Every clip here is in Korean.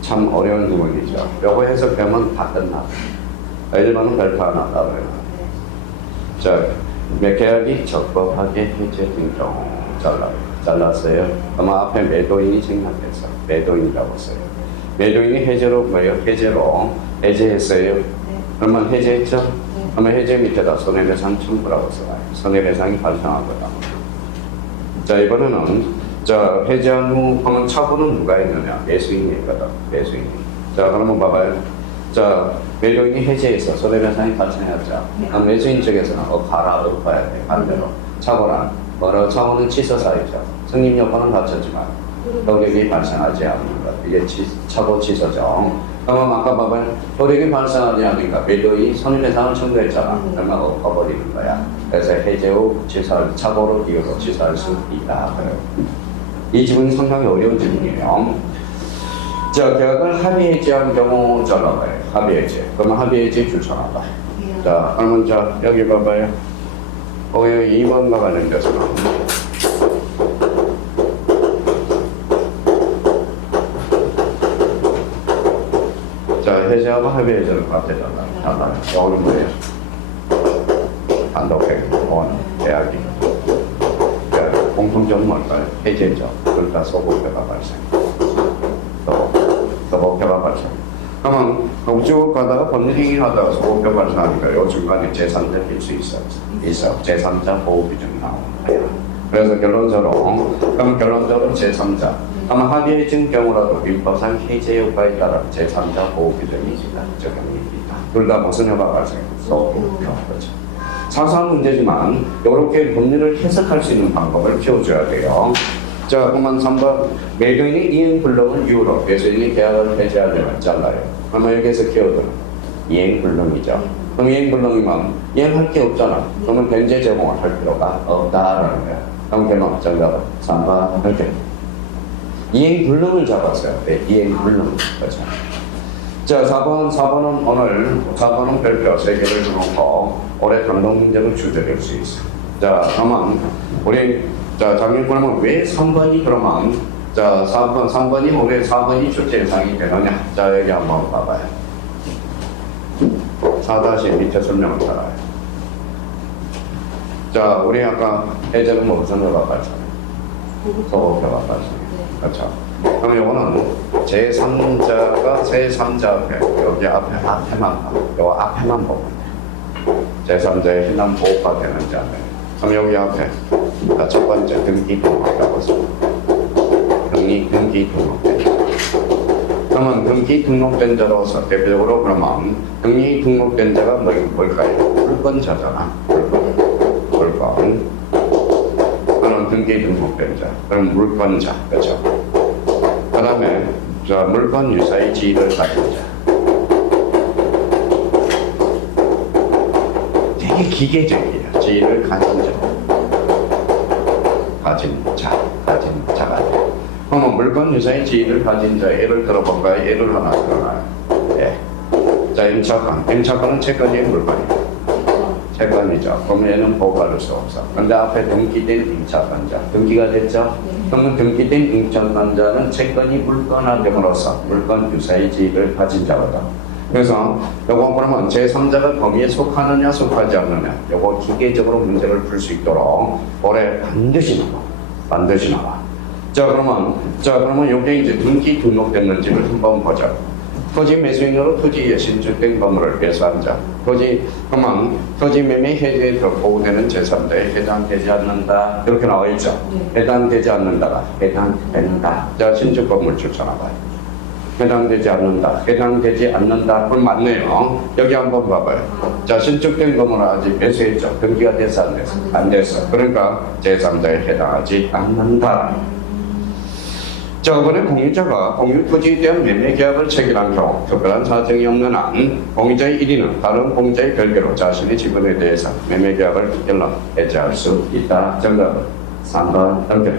참 어려운 구문이죠. 요거 해석하면 다 끝나. 1번은 별표 하나 따로요. 자, 계약이 적법하게 해제된 경우 잘랐어요. 아마 앞에 매도인이 생략해서 매도인이라고 써요. 매도인이 해제로 뭐예요? 해제했어요. 그러면 해제했죠? 그러면 해제 밑에다 손해배상 청구라고 써요. 손해배상이 발생하거든. 자, 이번에는 자, 해제한 후 하면 차고는 누가 했느냐? 매수인이 했거든. 매수인이. 자, 그러면 봐봐요. 자, 매도인이 해제해서 손해배상이 발생했죠. 그럼 매수인 쪽에서는 가라, 엎어야 돼. 반대로. 차고란 차고는 취소사유죠. 승인 여건은 갖췄지만 효력이 발생하지 않는 것. 이게 차고 취소죠. 그러면 아까 봐봐요. 효력이 발생하지 않으니까 매도인이 손해배상을 청구했잖아. 그러면 엎어버리는 거야. 그래서 해제 후 차고로 이유로 취소할 수 있다. 그래요. 이 지문이 상당히 어려운 지문이에요. 자, 계약을 합의해제한 경우 잘라봐요. 합의해제. 그러면 합의해제 추천한다. 자, 그러면 자, 여기 봐봐요. 여기 2번과 관련돼서는 자, 해제하고 합의해제는 같아 달라요. 이거는 뭐예요? 단독행위, 계약이. 공통점은 뭘까요? 해제죠. 그러니까 소급효과 발생. 소급효과 발생. 그러면 쭉 가다가 법률행위를 하다가 소급효과 발생하니까 요 중간에 제3자 필수 있어. 제3자 보호 규정이 나오는 거예요. 그래서 결론적으로 제3자. 아마 합의해진 경우라도 민법상 해제 효과에 따라 제3자 보호 규정이 적용이 있다. 둘 다 무슨 효과 발생? 소급효과 발생. 사소한 문제지만 이렇게 법률을 해석할 수 있는 방법을 키워줘야 돼요. 자, 그러면 3번 매도인이 이행불능을 이유로 매수인이 계약을 해제하려면 잘라요. 그러면 여기서 키워드는 이행불능이죠. 그럼 이행불능이면 이행할 게 없잖아. 그러면 변제 제공을 할 필요가 없다라는 거야. 그럼 결론 정답은 3번 이렇게 이행불능을 잡았어요. 네, 이행불능. 그렇죠. 자, 4번은 오늘 4번은 별표 3개를 주놓고 올해 감독 문제를 주제될 수 있어. 자, 그러면 우리 작년 그러면 왜 3번이 그러면 자, 3번이 왜 4번이 출제 예상이 되느냐? 자, 여기 한번 봐봐요. 4다시 밑에 설명을 따라요. 자, 우리 아까 해제는 무슨 효과 발생? 소급효과 발생. 그렇죠. 그럼 요거는 제3자 앞에 여기 앞에만 봐. 요 앞에만 보면 돼. 제3자의 해당 보호가 되는지 안 되는지. 그럼 여기 앞에 첫 번째 등기 등록이라고 써. 등기 등록된 자. 그러면 등기 등록된 자로서 대표적으로 그러면 등기 등록된 자가 뭘까요? 물권자잖아. 물권. 그럼 등기 등록된 자. 그럼 물권자. 그렇죠. 그 다음에 물권 유사의 지위를 가진 자. 되게 기계적이에요. 지위를 가진 자가 돼요. 그러면 물권 유사의 지위를 가진 자 예를 들어볼까요? 예를 하나 들어놔요. 예. 자, 임차권은 채권이 물권이에요. 채권이죠. 그럼 얘는 보호받을 수 없어. 근데 앞에 등기된 임차권자. 등기가 됐죠? 그러면 등기된 임차권자는 채권이 물권화됨으로써 물권 유사의 지위를 가진 자거든. 그래서 요거 그러면 제3자가 범위에 속하느냐 속하지 않느냐 요거 기계적으로 문제를 풀 수 있도록 올해 반드시 나와. 자, 그러면 요게 이제 등기 등록됐는지를 한번 보자. 토지 매수인으로 토지에 신축된 건물을 매수한 자. 그러면 토지 매매 해제에 보호되는 제3자에 해당되지 않는다. 이렇게 나와 있죠. 해당되지 않는다가 해당된다. 자, 신축 건물 추천해봐요. 해당되지 않는다. 그럼 맞네요. 여기 한번 봐봐요. 자, 신축된 건물은 아직 매수했죠. 등기가 됐어, 안 됐어? 안 됐어. 그러니까 제3자에 해당하지 않는다. 자, 이번에 공유자가 공유토지에 대한 매매 계약을 체결한 경우 특별한 사정이 없는 한 공유자의 1인은 다른 공유자의 별개로 자신의 지분에 대해서 매매 계약을 해제할 수 있다. 정답은 3번 이렇게.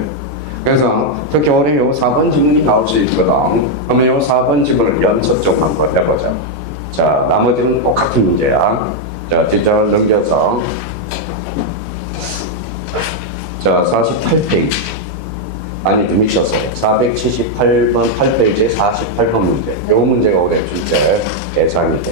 그래서 특히 올해 요 4번 지문이 나올 수 있거든. 그러면 요 4번 지문을 연습 좀 한번 해보자. 자, 나머지는 똑같은 문제야. 자, 뒷장을 넘겨서 자, 48페이지. 아니 좀 미쳤어요. 478번 8페이지에 48번 문제. 요 문제가 올해 출제 예상이 돼.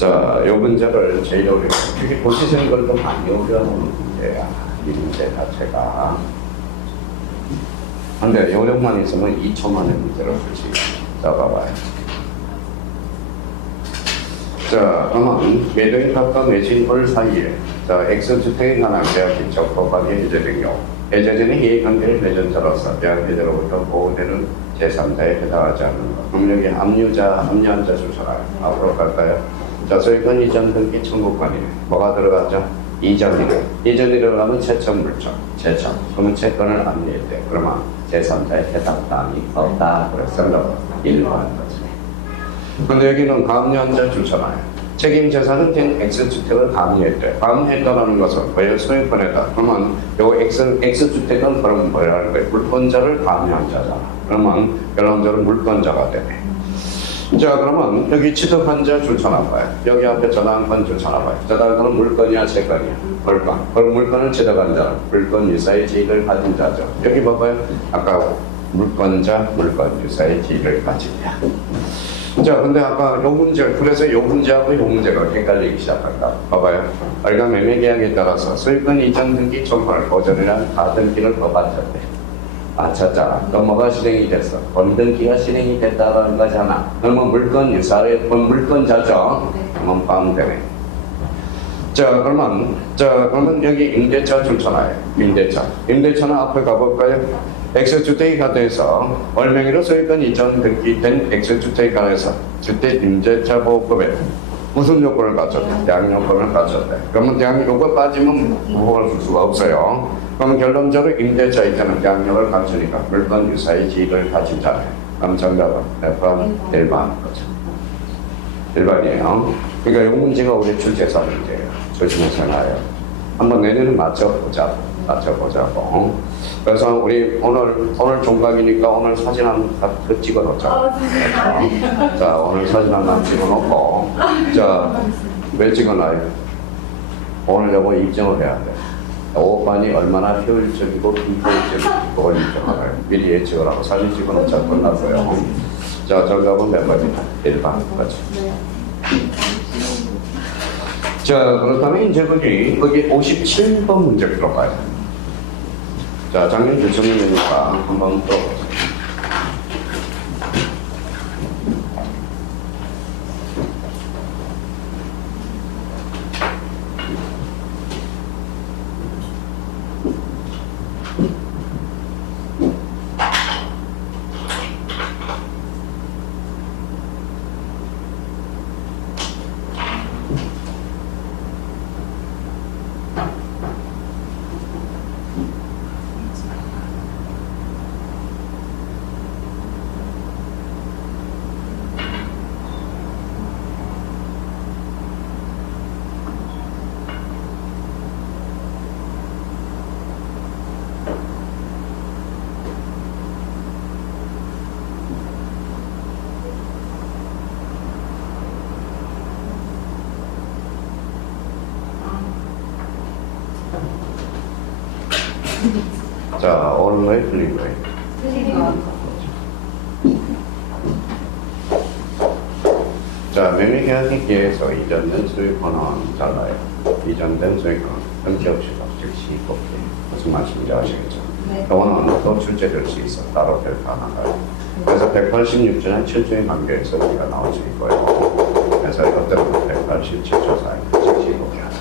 자, 요 문제를 제일 어려워. 이게 고시생 걸도 많이 어려운 문제야. 이 문제 자체가. 근데 요령만 있으면 2천만의 문제를 풀 수 있어. 자, 봐봐요. 자, 그러면 매도인값과 매진월 사이에 자, X주택에 관한 계약 기초 법안이 해제된 경우 해제되는 이해관계를 맺은자로서 계약 해제로부터 보호되는 제3자에 해당하지 않는 것. 그럼 여기 합류한 자 주소나요. 앞으로 갈까요? 자, 소유권 이전 등기 청구권이네. 뭐가 들어가죠? 이전이래. 이전이 들어가면 채권 물적, 채권. 그러면 채권을 압류했대. 그러면 제3자에 해당 사항이 없다. 그래서 1번 거지. 근데 여기는 가압류한자 주잖아요. 책임 재산은 된 X주택을 가압류했대. 가압류했다는 것은 뭐예요? 소유권에다. 그러면 요 X주택은 그러면 뭐야 하는 거예요? 물권자를 가압류한 자잖아. 그러면 결론적으로 물권자가 되네. 자, 그러면 여기 취득한 자 줄쳐놔봐요. 여기 앞에 전화한 건 줄쳐놔봐요. 전화한 거는 물건이야, 채권이야? 물건. 그럼 물건을 취득한 자는 물건 유사의 지위를 가진 자죠. 여기 봐봐요. 아까 물건자, 물건 유사의 지위를 가진 자. 자, 근데 아까 요 문제, 그래서 요 문제하고 요 문제가 헷갈리기 시작한다. 봐봐요. 월간 매매 계약에 따라서 소유권 이전 등기 청구를 거절이란 가등기를 거부하셨대. 아, 찾자. 또 뭐가 실행이 됐어? 번등기가 실행이 됐다는 거잖아. 그러면 물건 유사의 물건자죠. 그러면 포함되네. 자, 그러면 여기 임대차 줄쳐놔요. 임대차는 앞에 가볼까요? X주택에 관해서 월명의로 소유권 이전 등기된 X주택에 관해서 주택 임대차 보호법에 무슨 요건을 갖췄대? 대항 요건을 갖췄대. 그러면 대항 요건 빠지면 보호를 줄 수가 없어요. 그럼 결론적으로 임대차 이전은 대항력을 갖추니까 물건 유사의 지위를 가진 자네. 그럼 정답은 몇 번? 1번 거죠. 1번이에요. 그러니까 이 문제가 우리 출제사 문제예요. 조심해서 나요. 한번 내년에 맞춰보자고. 그래서 우리 오늘 종강이니까 오늘 사진 한번 찍어놓자. 자, 오늘 사진 하나 찍어놓고. 자, 왜 찍어놔요? 오늘 여보 입증을 해야 돼. 5번이 얼마나 효율적이고 비효율적이고 그걸 입증하라요. 미리 예측을 하고 사진 찍어놓자. 끝났어요. 자, 정답은 몇 번이냐? 1번. 그렇죠. 자, 그렇다면 이제 거기 57번 문제 들어봐요. 자, 작년 교수님이니까 한번 들어보세요. 자, 옳은 거에 틀린 거에. 자, 매매계약에 기해서 이전된 소유권은 달라요. 이전된 소유권은 등기 없이도 즉시 뽑기. 무슨 말씀인지 아시겠죠? 네. 이거는 또 출제될 수 있어. 따로 결정하나요. 그래서 186조는 7조의 관계에서 우리가 나올 수 있고요. 그래서 이것들은 187조 사이 즉시 뽑기 하죠.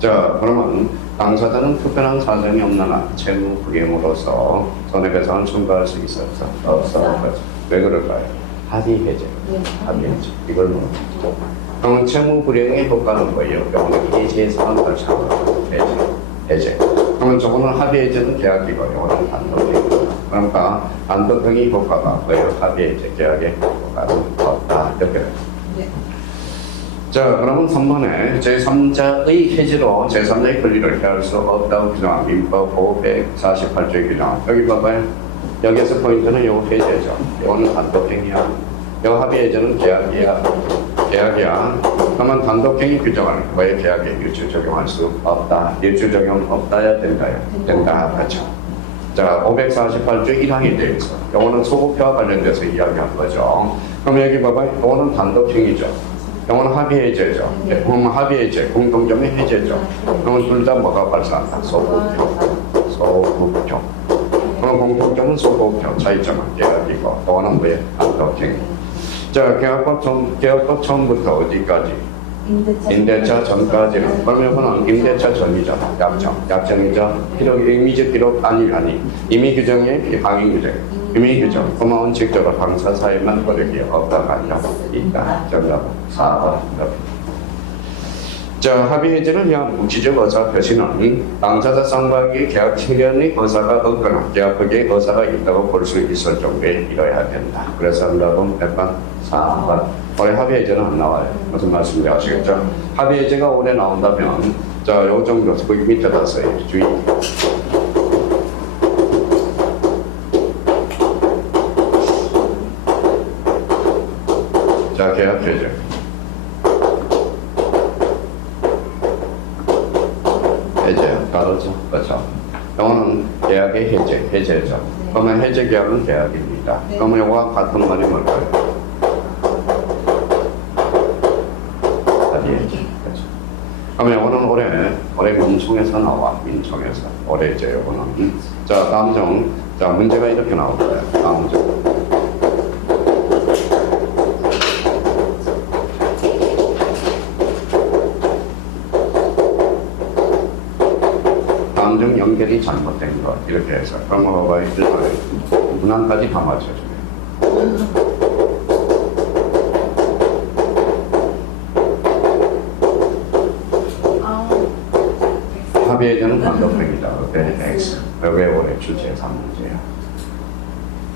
자, 그러면 당사자는 특별한 사정이 없는 한 채무 불이행으로서 손해배상을 청구할 수 있었어? 없어. 왜 그럴까요? 합의 해제. 합의해제. 이걸 모르죠. 그러면 채무 불이행의 효과는 뭐예요? 이거는 해제상을 차원으로 해제. 그러면 저거는 합의해제는 계약이고 이거는 단독행위. 그러니까 단독행위 효과가 뭐예요? 합의해제 계약의 효과는 없다. 이렇게 돼요. 네. 자, 그러면 3번에 제3자의 해지로 제3자의 권리를 해할 수 없다고 규정한 민법 548조의 규정. 여기 봐봐요. 여기에서 포인트는 요 해제죠. 이거는 단독행위야. 요 합의해제는 계약이야. 그러면 단독행위 규정을 왜 계약에 일주 적용할 수 없다. 일주 적용 없다야 된다요. 된다. 그렇죠. 자, 548조 1항에 대해서 이거는 소급표와 관련돼서 이야기한 거죠. 그럼 여기 봐봐요. 이거는 단독행위죠. 이거는 합의해제죠. 그러면 합의해제, 공통점의 해제죠. 그러면 둘 다 뭐가 발생한다? 소급표. 그럼 공통점은 소급표, 차이점은 계약이고 이거는 뭐예요? 단독행위. 자, 계약법 처음부터 어디까지? 임대차 전까지는. 그러면 이거는 임대차 전이잖아. 약정이죠. 기록, 임의적 기록, 아니. 임의 규정의 항의 규정. 임의 규정. 그러면 원칙적으로 당사 사이만 권력이 없다가 아니라 있다. 정답 4번. 자, 합의 해지를 위한 묵시적 의사 표시는 당사자 쌍방이 계약 체결의 의사가 없거나 계약법의 의사가 있다고 볼 수 있을 정도에 이뤄야 된다. 그래서 정답은 몇 번? 4번. 올해 합의 해제는 안 나와요. 무슨 말씀인지 아시겠죠? 합의 해제가 올해 나온다면 자, 요 정도 거기 밑에다 써요. 주의. 자, 계약 해제. 그렇죠. 이거는 계약의 해제죠. 그러면 해제 계약은 계약입니다. 그러면 이거와 같은 말이 뭘까요? 합의해제. 그렇죠. 그러면 이거는 올해 민총에서 나와. 민총에서. 올해죠, 이거는. 자, 다음 중. 자, 문제가 이렇게 나올 거예요. 다음 중. 감정 연결이 잘못된 것 이렇게 해서 그런 거가 있을 거예요. 문항까지 다 맞춰줘요. 합의해제는 단독행위다. 그때 X. 왜 올해 출제 3문제야?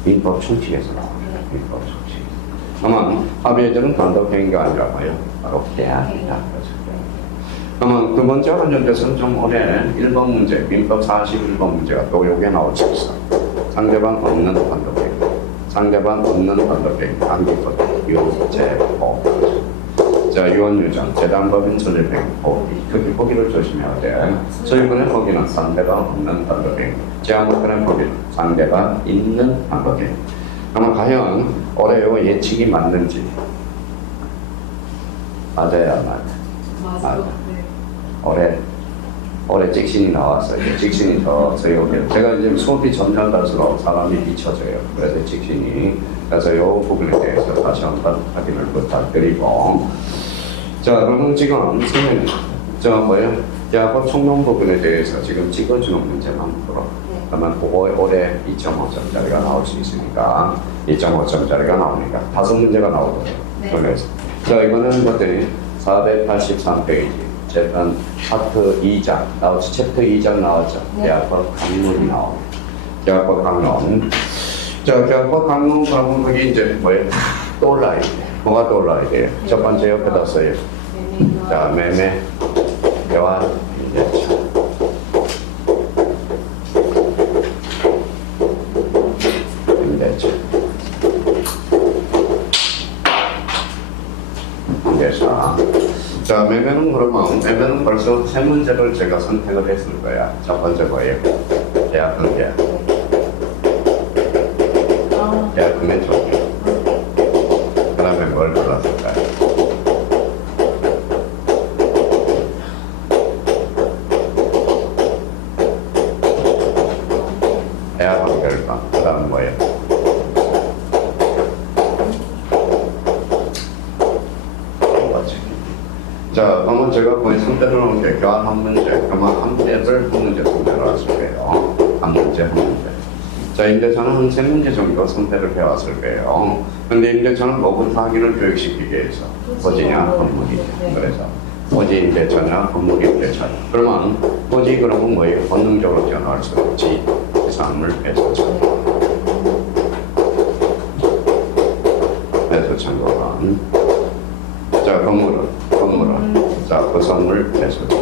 민법 총칙에서 나옵니다. 민법 총칙. 그러면 합의해제는 단독행위가 아니라 뭐예요? 바로 계약이다. 그러면 두 번째 관련돼서는 좀 올해 1번 문제, 민법 41번 문제가 또 요게 나올 수 있어. 상대방 없는 단독행위. 상대방 없는 단독행위. 안기법, 유죄법. 자, 유언유정, 재단법인 설립행위, 보기. 보기를 조심해야 돼. 소유권의 보기는 상대방 없는 단독행위. 제한물권의 보기는 상대방 있는 단독행위. 그러면 과연 올해 요 예측이 맞는지. 맞아요, 맞아요. 올해 직신이 나왔어요. 직신이 더 적용돼요. 제가 이제 수업이 점점 갈수록 사람이 잊혀져요. 그래서 직신이. 그래서 이 부분에 대해서 다시 한번 확인을 부탁드리고. 자, 그러면 지금 선생님, 계약법 총론 부분에 대해서 지금 찍어주는 문제만 풀어. 그러면 올해 2.5점짜리가 나올 수 있으니까 2.5점짜리가 나오니까 5문제가 나오거든요. 그래서 자, 이거는 것들이 483페이지. 재판 파트 2장 나왔죠. 챕터 2장 나왔죠. 계약법 강론이 나옵니다. 계약법 강론. 자, 계약법 강론 그러면 거기 이제 뭐예요? 떠올라야 돼. 뭐가 떠올라야 돼요? 첫 번째 옆에다 써요. 자, 매매, 대화, 임대차. 임대차. 임대차. 자, 매매는 벌써 세 문제를 제가 선택을 했을 거야. 첫 번째 뭐예요? 계약 관계. 계약 금액 조건. 그 다음에 뭘 골랐을까요? 계약 관계일까? 그 다음은 뭐예요? 자, 그러면 제가 거의 상대로 놓은 게 교환 한 문제, 그러면 한 문제를 한 문제 상대로 하실 거예요. 한 문제. 자, 임대차는 한 3문제 정도 선택을 해왔을 거예요. 근데 임대차는 뭐부터 하기를 교육시키기 위해서 토지냐, 건물이냐. 그래서 토지 임대차냐, 건물 임대차냐. 그러면 토지 그러면 뭐예요? 본능적으로 전화할 수 없지. 해산물 배수차. 배수차는 자, 건물은 자, 부산물 배수차.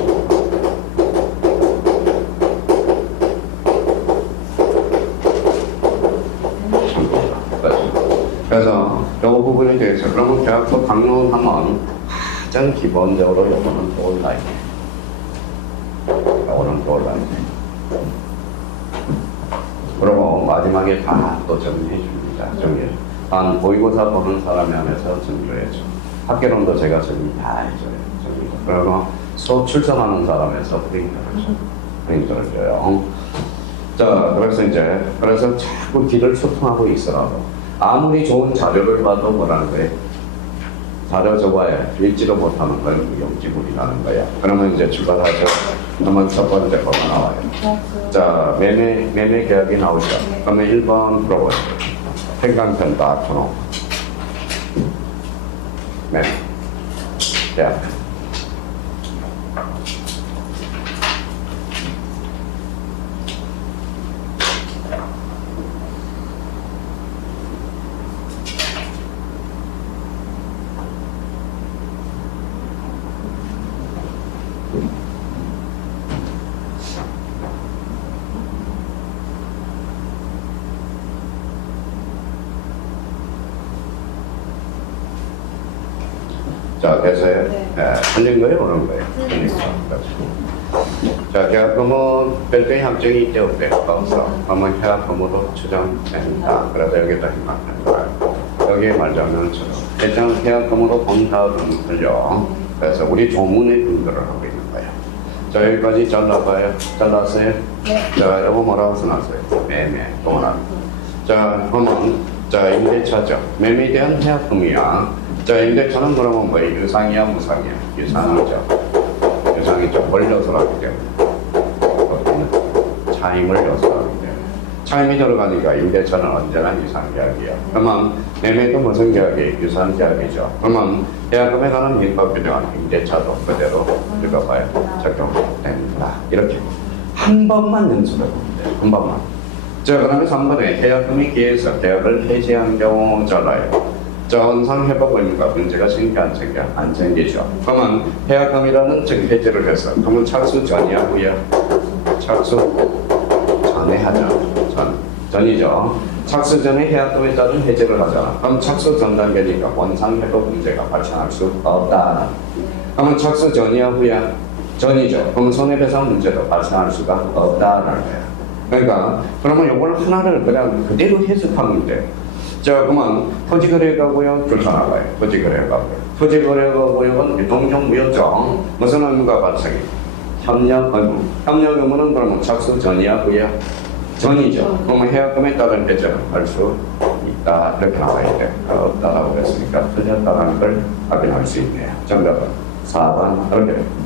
그래서 이 부분에 대해서 그러면 계약서 강론하면 가장 기본적으로 요거는 도어라인. 요거는 도어라인. 그리고 마지막에 다 또 정리해 줍니다. 정리해. 단 모의고사 보는 사람이 안에서 정리를 해줘. 학교론도 제가 정리 다 해줘요. 정리. 그리고 수업 출석하는 사람에서 프린터를 줘요. 자, 그래서 자꾸 길을 소통하고 있으라고. 아무리 좋은 자료를 봐도 뭐라는 거예요? 자료 줘봐야 읽지도 못하는 건 용지물이라는 거야. 그러면 이제 출발하죠. 그러면 첫 번째 거가 나와요. 자, 매매 계약이 나오죠. 그러면 1번 풀어보세요. 행간편 딱 풀어. 매매 계약. 자, 됐어요? 네. 틀린 거예요? 옳은 거예요? 틀린 거. 자, 계약금은 별도의 합정이 있대 없대? 없어. 그러면 계약금으로 추정된다. 그래서 여기다 힘막하는 거예요. 여기에 말하자면 일단 계약금으로 본다는 틀려. 그래서 우리 조문의 근거를 하고 있는 거예요. 자, 여기까지 잘라봐요. 잘랐어요? 네. 자, 여보 뭐라고 써놨어요? 매매, 동안. 자, 그러면 자, 임대차죠. 매매에 대한 계약금이야. 자, 임대차는 그러면 뭐예요? 유상이야, 무상이야? 유상이죠. 유상이죠. 벌려서 하기 때문에. 차임을 여서 하기 때문에. 차임이 들어가니까 임대차는 언제나 유상계약이야. 그러면 매매도 무슨 계약이에요? 유상계약이죠. 그러면 계약금에 관한 민법 규정은 임대차도 그대로 읽어봐요. 적용된다. 이렇게 한 번만 연습해보면 돼요. 한 번만. 자, 그러면 3번에 계약금이 기해서 계약을 해지한 경우 잘라요. 자, 원상회복 의무가 문제가 생겨 안 생겨? 안 생기죠. 그러면 계약금이라는 즉 해지를 해서 그러면 착수 전이야 후야? 착수 전에 하잖아. 전이죠. 착수 전에 계약금에 따른 해지를 하잖아. 그럼 착수 전 단계니까 원상회복 문제가 발생할 수 없다. 그러면 착수 전이야 후야? 전이죠. 그러면 손해배상 문제도 발생할 수가 없다라는 거야. 그러니까 그러면 이걸 하나를 그냥 그대로 해석하면 돼. 자, 그러면 토지거래가고요, 줄사나가요. 토지거래가고요. 토지거래가고요는 유동종무였죠. 무슨 의무가 발생해? 협력 의무. 협력 의무는 그러면 착수 전이야, 후야? 전이죠. 그러면 해약금에 따른 배제를 할 수 있다. 이렇게 나와야 돼. 없다라고 했으니까 틀렸다라는 걸 확인할 수 있네요. 정답은 4번. 이렇게 됩니다.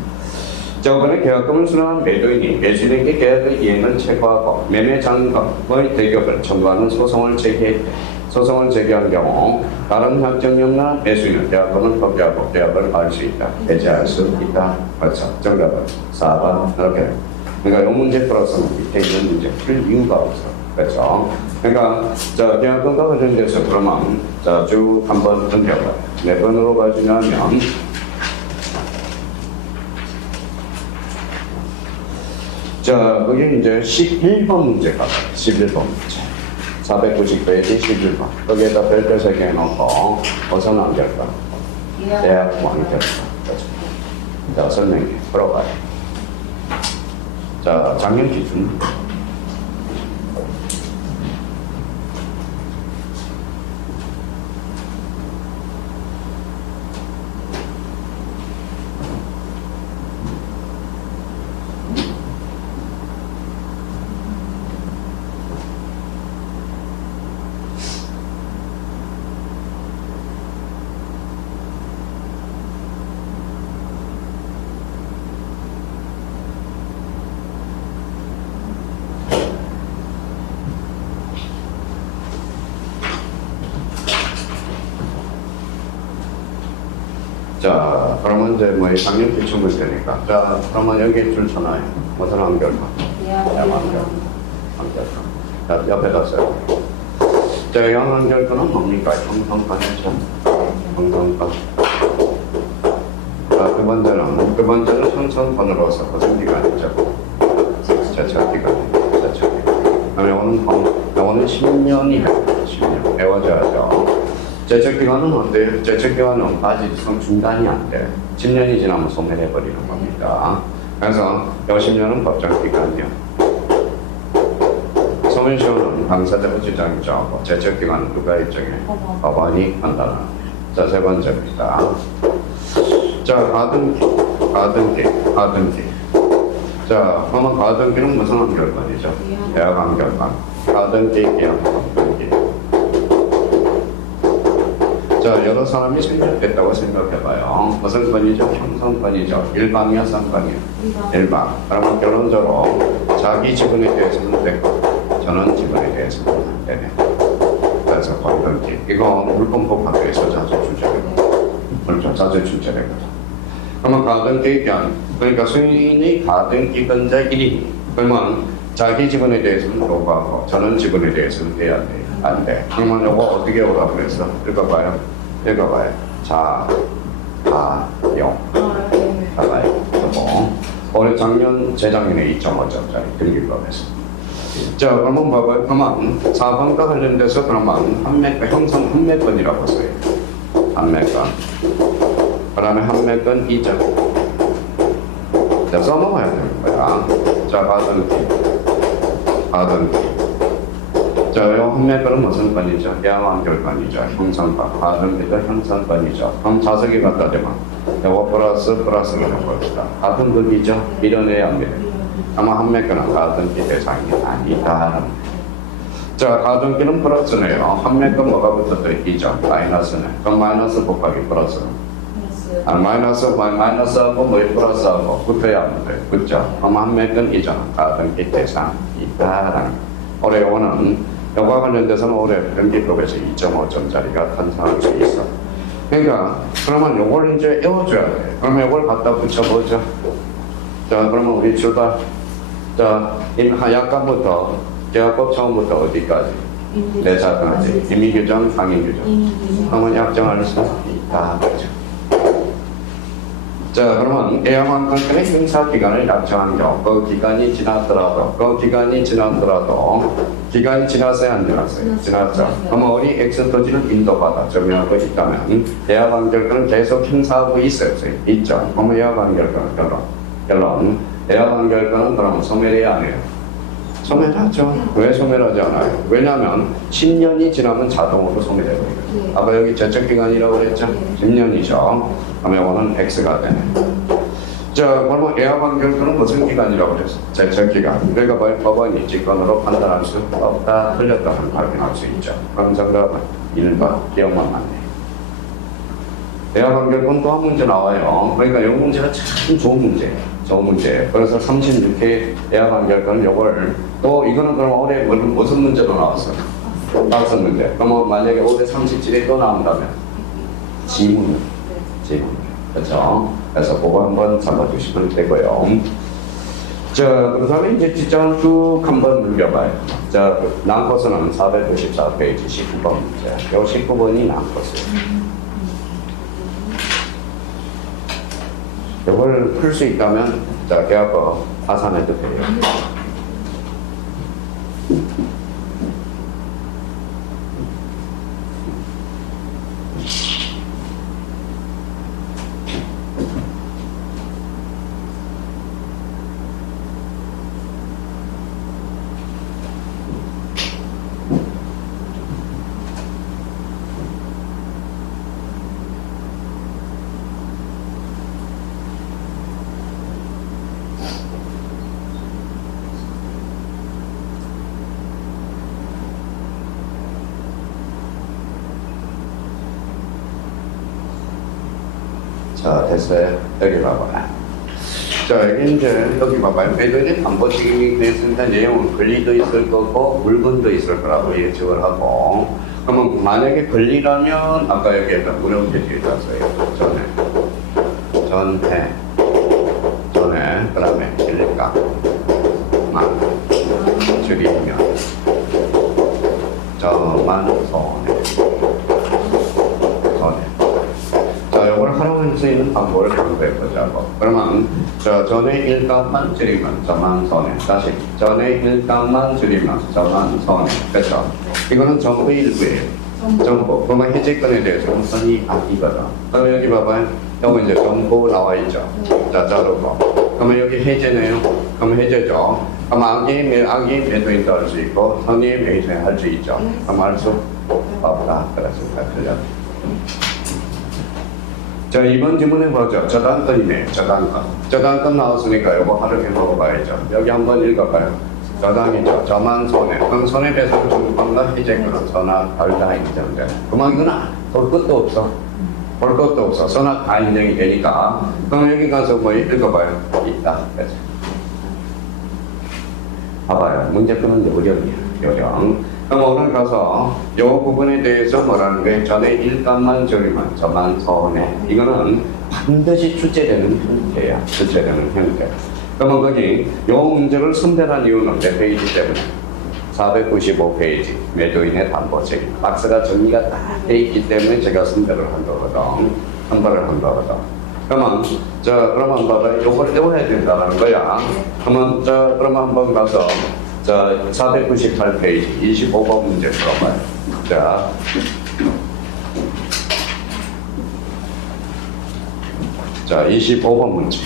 자, 이번에 계약금을 수령한 매도인이 매수인에게 계약의 이행을 체포하고 매매 잔금의 대격을 청구하는 소송을 제기한 경우 다른 협정력나 매수인은 계약금을 포기하고 계약을 할 수 있다. 배제할 수 있다. 그렇죠. 정답은 4번. 이렇게. 그러니까 이 문제 풀어서는 밑에 있는 문제 풀 이유가 없어. 그렇죠. 그러니까 자, 계약금과 관련돼서 그러면 자, 쭉 한번 던져봐요. 몇 번으로 가주냐면 자, 그게 이제 11번 문제가 11번 문제. 490페이지 11번. 거기에다 별표 3개 해놓고 어디서 남길까? 대학 왕결과. 자, 설명해. 풀어봐요. 자, 작년 기준. 자, 그러면 이제 뭐 이상형 기출 문제니까. 자, 그러면 여기에 줄 쳐놔요. 무슨 완결과? 완결과. 자, 옆에다 써요. 자, 양완결과는 뭡니까? 형성관이죠. 형성관. 자, 두 번째는 형성관으로서 무슨 기간이죠? 제철 기간. 그러면 요거는 10년이에요. 10년. 배워줘야죠. 제철 기간은 어때요? 제철 기간은 바지성 중단이 안 돼. 10년이 지나면 소멸해버리는 겁니다. 그래서 요 10년은 법정 기간이요. 소멸시효는 당사자가 주장이죠. 제철 기간은 누가 입증해? 법원이 판단하는. 자, 세 번째입니다. 자, 가등기. 자, 그러면 가등기는 무슨 완결관이죠? 대학 완결관. 가등기, 계약 완결기. 자, 여러 사람이 생략됐다고 생각해봐요. 무슨 건이죠? 형성건이죠. 일방이야, 쌍방이야? 일방. 그러면 결론적으로 자기 지분에 대해서는 되고 전원 지분에 대해서는 안 되네. 그래서 가등기. 이거 물권법학교에서 자주 출제되거든. 자주 출제되거든. 그러면 가등기 기간, 그러니까 수인의 가등기권자 1인. 그러면 자기 지분에 대해서는 도구하고 전원 지분에 대해서는 돼야 돼. 안 돼. 그러면 이거 어떻게 오라고 그랬어? 읽어봐요. 자, 용. 봐봐요. 올해 재작년에 2.5점짜리 등기법에서. 자, 그러면 봐봐요. 그러면 4번과 관련돼서 그러면 형성 한매건이라고 써요. 한매건. 그 다음에 한매건 2점. 자, 써먹어야 되는 거야. 자, 가등기. 자, 이 한매건은 무슨 건이죠? 양완결건이죠. 형성건. 가등기도 형성건이죠. 그럼 자석이 갖다 대면 이거 플러스가 됩니다. 같은 극이죠? 밀어내야 합니다. 아마 한매건은 가등기 대상이 아니다. 자, 가등기는 플러스네요. 한매건 뭐가 붙었죠? 2점. 마이너스네. 그럼 마이너스 곱하기 플러스. 마이너스하고 뭐 플러스하고 붙어야 합니다. 그죠? 그럼 한매건 2점. 가등기 대상이 있다. 올해 요거는 요과 관련돼서는 올해 등기법에서 2.5점짜리가 탄생할 수 있어. 그러니까 그러면 요걸 이제 외워줘야 돼. 그러면 요걸 갖다 붙여보죠. 자, 그러면 우리 주다. 자, 약관부터 계약법 처음부터 어디까지? 네 자까지. 임의규정, 상임규정. 그러면 약정할 수 있다. 그죠? 자, 그러면 애양왕권의 행사기간을 약정한 경우 그 기간이 지났더라도 기간이 지났어요, 안 지났어요? 지났죠. 그러면 우리 X 토지를 인도받아 점유하고 있다면 애양왕결권은 계속 행사하고 있어요. 있죠. 그러면 애양왕결권은 결론 애양왕결권은 그러면 소멸해야 안 해요? 소멸하죠. 왜 소멸하지 않아요? 왜냐하면 10년이 지나면 자동으로 소멸해버려요. 아까 여기 제척기간이라고 그랬죠? 10년이죠. 그러면 이거는 X가 되네. 자, 그러면 애완결권은 무슨 기간이라고 그랬어? 제척기간. 그러니까 법원이 직권으로 판단할 수 없다, 틀렸다는 확인할 수 있죠. 그럼 정답은 1번, 기억만 맞네. 애완결권 또 한 문제 나와요. 그러니까 이 문제가 참 좋은 문제. 그래서 36회 애완결권 요걸 또 이거는 그럼 올해 무슨 문제로 나왔어? 5문제. 그러면 만약에 올해 37회 또 나온다면 지문. 그렇죠? 그래서 그거 한번 잡아주시면 되고요. 자, 그 다음에 이제 뒷장을 쭉 한번 눌려봐요. 자, 난코스는 494페이지 19번 문제. 요 19번이 난코스. 이걸 풀 수 있다면, 자, 계약법 파산해도 돼요. 자, 됐어요. 여기 봐봐요. 자, 여기 이제, 여기 봐봐요. 매도인의 담보 책임이 됐으니까 내용은 권리도 있을 거고, 물건도 있을 거라고 예측을 하고, 그러면 만약에 권리라면, 아까 얘기했던 무료문제 뒤에 놨어요. 전에. 전해, 그 다음에 일감만 줄이면 저만손해. 자, 이걸 활용할 수 있는 방법을 강조해보자고. 그러면 전에 일감만 줄이면 저만손해. 다시 전에 일감만 줄이면 저만손해. 그렇죠? 이거는 전부 일부예요. 전부. 그러면 해제권에 대해서 선이 아니거든. 그러면 여기 봐봐요. 여기 이제 전부 나와 있죠. 자, 자르고. 그러면 여기 해제네요. 그러면 해제죠. 그럼 악이 매도인도 할 수 있고 선이 매도인 할 수 있죠. 그럼 할 수 없다. 그래서 다 틀려. 자, 이번 질문에 보죠. 저당권이네요. 저당권 나왔으니까 이거 활용해 먹어봐야죠. 여기 한번 읽어봐요. 저당이죠. 저만 손해. 그럼 손해배상 청구권과 해제권은 선악 다 인정돼. 그만 이거나 볼 것도 없어. 볼 것도 없어. 선악 다 인정이 되니까. 그럼 여기 가서 뭐 읽어봐요. 있다. 그래서. 봐봐요. 문제 푸는 요령. 그럼 오늘 가서 이 부분에 대해서 뭐라는 거예요? 전에 일감만 줄이면 저만 손해. 이거는 반드시 출제되는 형태야. 출제되는 형태. 그러면 거기 이 문제를 선별한 이유는 몇 페이지 때문에? 495페이지. 매도인의 담보 책임. 박스가 정리가 다 돼 있기 때문에 제가 선별을 한 거거든. 선별을 한 거거든. 그러면 봐봐요. 이걸 외워야 된다는 거야. 그러면 한번 가서 498페이지 25번 문제 풀어봐요. 자, 25번 문제.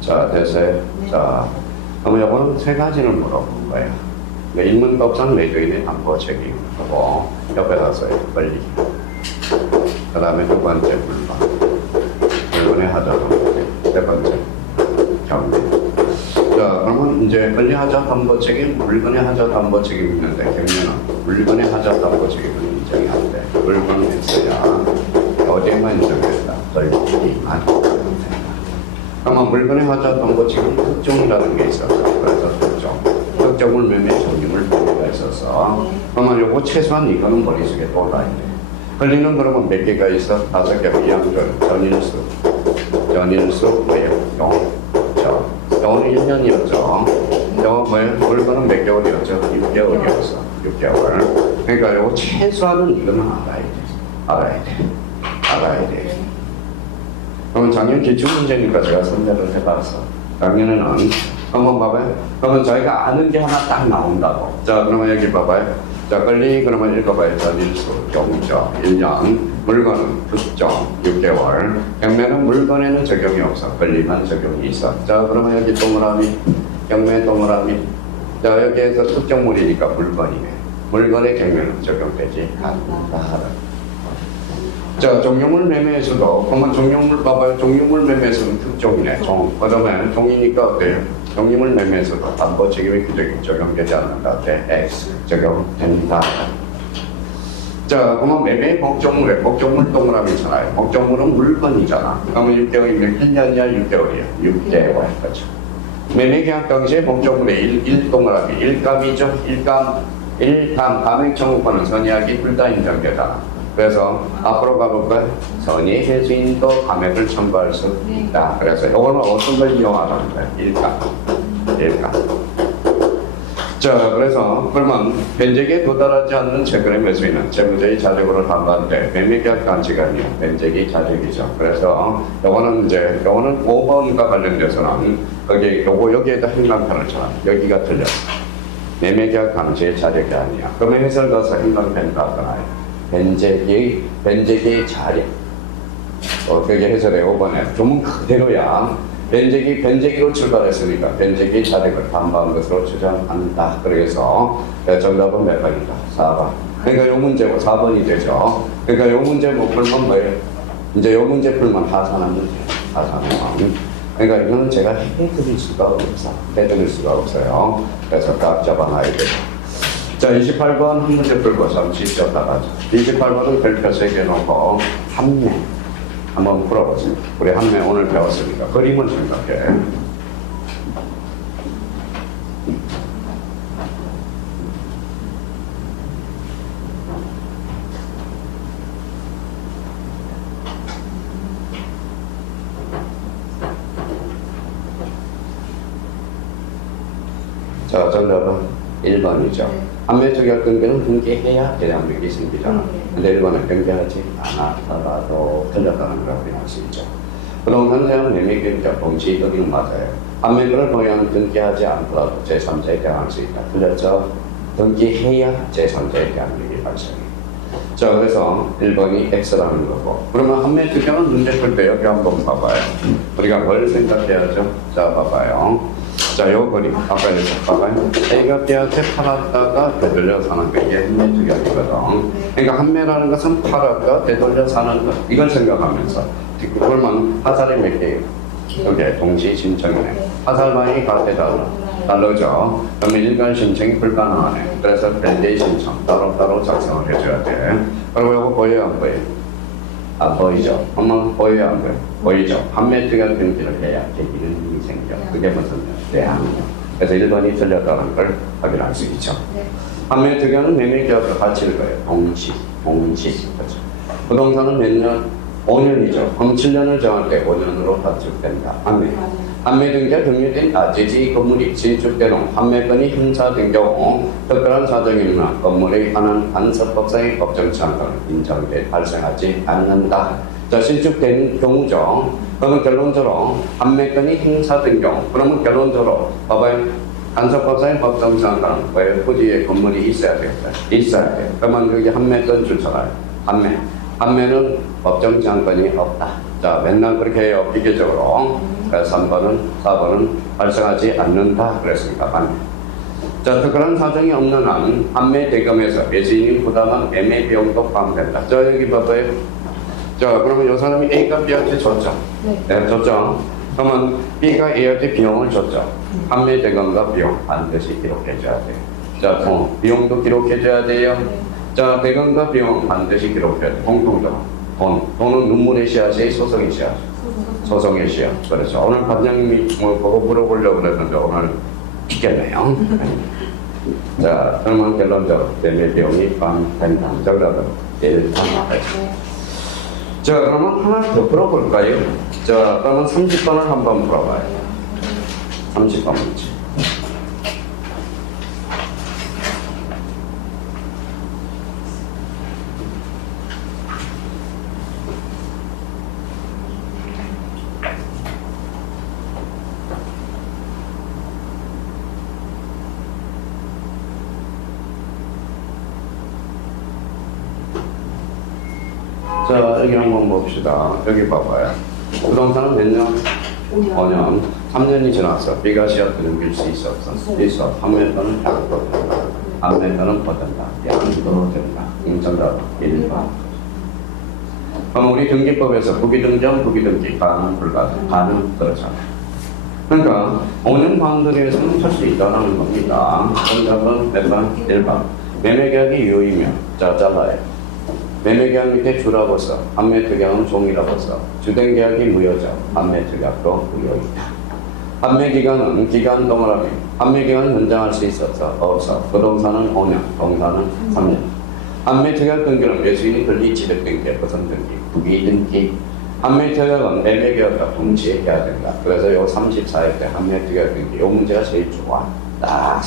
자, 됐어요? 네. 자, 그럼 이거는 세 가지를 물어본 거예요. 인문법상 매도인의 담보 책임하고 옆에 가서요, 권리. 그 다음에 두 번째 물건의 하자도 세 번째 경매. 자, 그러면 이제 권리하자 담보 책임, 물건의 하자 담보 책임이 있는데 경매는 물건의 하자 담보 책임은 인정이 안 돼. 물건을 했어야 어디에만 인정했다. 권리만. 그러면 물건의 하자 담보 책임 특종이라는 게 있었어. 그래서 특종을 매매 적용을 보기가 있어서. 그러면 요거 최소한 이거는 머릿속에 떠올라야 돼. 권리는 그러면 몇 개가 있어? 5개. 이양절, 전일수, 영어는 1년이었죠. 영어 물건은 몇 개월이었죠? 6개월이었어. 6개월. 그러니까 요거 최소한은 이거는 알아야 돼. 그러면 작년 기출문제니까 제가 선별을 해봤어. 작년에는 한번 봐봐요. 그러면 저희가 아는 게 하나 딱 나온다고. 자, 그러면 여기 봐봐요. 자, 권리 그러면 읽어봐요. 전일수, 경적, 1년, 물건은 특정, 6개월. 경매는 물건에는 적용이 없어. 권리만 적용이 있어. 자, 그러면 여기 동그라미, 경매 동그라미. 자, 여기에서 특정물이니까 물건이네. 물건의 경매는 적용되지 않는다. 자, 종료물 매매에서도, 그러면 종료물 봐봐요. 종료물 매매에서는 특종이네. 그러면 종이니까 어때요? 종료물 매매에서도 담보 책임이 규정이 적용되지 않는다. X 적용된다. 자, 그러면 매매 목적물에 목적물 동그라미잖아요. 목적물은 물건이잖아. 그러면 6개월이면 1년이야, 6개월이야. 6개월. 그렇죠. 매매 계약 당시에 목적물에 1 동그라미, 일감이죠. 일감, 감액 청구권은 선의하기 둘 다 인정되잖아. 그래서 앞으로 가볼까요? 선의 해수인도 감액을 청구할 수 있다. 그래서 이거는 어떤 걸 이용하는 거예요? 일감. 자, 그래서 그러면 변제기에 도달하지 않는 채권의 매수인은 채무자의 자력으로 담보할 때 매매계약 단시가 아니에요. 변제기 자력이죠. 그래서 요거는 5번과 관련돼서는 여기에다 행간편을 쳐. 여기가 틀렸어. 매매계약 강제 자력이 아니야. 그러면 해설 가서 행방변도 하거나요. 변제기의 자력. 그게 해설에 5번에 조문 그대로야. 변제기로 출발했으니까 변제기의 자력을 반박한 것으로 주장한다. 그래서 정답은 몇 번이다? 4번. 그러니까 요 문제고 4번이 되죠. 그러니까 요 문제 못 풀면 뭐예요? 이제 요 문제 풀면 하산한 문제예요. 하산한. 그러니까 이거는 제가 해드릴 수가 없어요. 그래서 딱 잡아놔야 돼요. 자, 28번 한 문제 풀고 잠시 쉬었다 가죠. 28번은 별표 3개 놓고 함매 한번 풀어보세요. 우리 함매 오늘 배웠으니까 그림을 생각해. 자, 정답은 1번이죠. 함매특약 등기는 등기해야 대량력이 생기잖아. 근데 1번은 등기하지 않았더라도 틀렸다는 걸 확인할 수 있죠. 부동산 대한 매매계약 동시 등기는 맞아요. 함매를 보면 등기하지 않더라도 제3자에 대항할 수 있다. 틀렸죠? 등기해야 제3자에 대항력이 발생해. 자, 그래서 1번이 X라는 거고. 그러면 함매특약은 문제 풀 때 여기 한번 봐봐요. 우리가 뭘 생각해야죠? 자, 봐봐요. 자, 요 그림 아까 이렇게 봐봐요. A가 B한테 팔았다가 되돌려 사는 거 이게 함매특약이거든. 그러니까 함매라는 것은 팔았다 되돌려 사는 것 이걸 생각하면서 그러면 하살이 몇 개예요? 여기 동시 신청이네. 하살방이 다르죠. 그러면 일괄 신청이 불가능하네. 그래서 밴드 신청 따로따로 작성을 해줘야 돼. 그리고 이거 보여요 안 보여요? 안 보이죠? 한번 보여요 안 보여요? 보이죠? 함매특약 등기를 해야 계기는 생겨. 그게 무슨 대항력. 그래서 1번이 틀렸다는 걸 확인할 수 있죠. 함매특약은 매매계약과 같이 거예요. 동시. 그렇죠. 부동산은 몇 년? 5년이죠. 그럼 7년을 정할 때 5년으로 단축된다. 함매 등기가 경유된 제지 건물이 신축된 후 함매권이 행사된 경우 특별한 사정이나 건물에 관한 간섭법상의 법정치 않고는 인정돼 발생하지 않는다. 자, 신축된 경우죠. 그러면 결론적으로 함매권이 행사된 경우 그러면 결론적으로 봐봐요. 간섭법상의 법정치 않고는 왜 토지에 건물이 있어야 되겠다. 있어야 돼. 그러면 여기 함매권 주잖아요. 함매는 법정 지향권이 없다. 자, 맨날 그렇게 해요. 비교적으로. 3번은, 4번은 발생하지 않는다. 그랬으니까 맞네. 자, 특별한 사정이 없는 한 함매 대금에서 매수인이 부담한 매매 비용도 포함된다. 자, 여기 봐봐요. 자, 그러면 이 사람이 A가 B한테 줬죠. 네, 줬죠. 그러면 B가 A한테 비용을 줬죠. 함매 대금과 비용 반드시 기록해줘야 돼요. 자, 비용도 기록해줘야 돼요. 자, 대금과 비용 반드시 기록해야 돼. 공통점. 돈은 눈물의 씨앗이 소송의 씨앗. 소송의 씨앗. 그렇죠. 오늘 반장님이 뭐 그거 물어보려고 그랬는데 오늘 죽겠네요. 자, 그러면 결론적으로 매매 비용이 포함된다. 정답은 1번. 자, 그러면 하나 더 풀어볼까요? 자, 그러면 30번을 한번 풀어봐요. 30번 문제. 자, 여기 한번 봅시다. 여기 봐봐요. 부동산은 몇 년? 5년. 3년이 지났어. B가 시합 등길 수 있어? 있어. 판매권은 약도 된다. 판매권은 버든다. 양도 된다. 정답 1번. 그럼 우리 등기법에서 부기등전, 부기등기 가능, 불가능? 가능, 그렇잖아. 그러니까 5년 반들에서는 할 수 있다는 겁니다. 정답은 몇 번? 1번. 매매계약이 유효이면 자, 잘라요. 매매계약 밑에 주라고 써. 함매특약은 종이라고 써. 주된계약이 무효죠. 함매특약도 무효이다. 함매기간은 기간 동그라미. 함매기간은 연장할 수 있었어? 없어. 부동산은 5년, 동산은 3년. 함매특약 등기는 매수인이 권리 취득 등기, 무슨 등기? 부기등기. 함매특약은 매매계약과 동시에 해야 된다. 그래서 요 34회 때 함매특약 등기 요 문제가 제일 좋아. 딱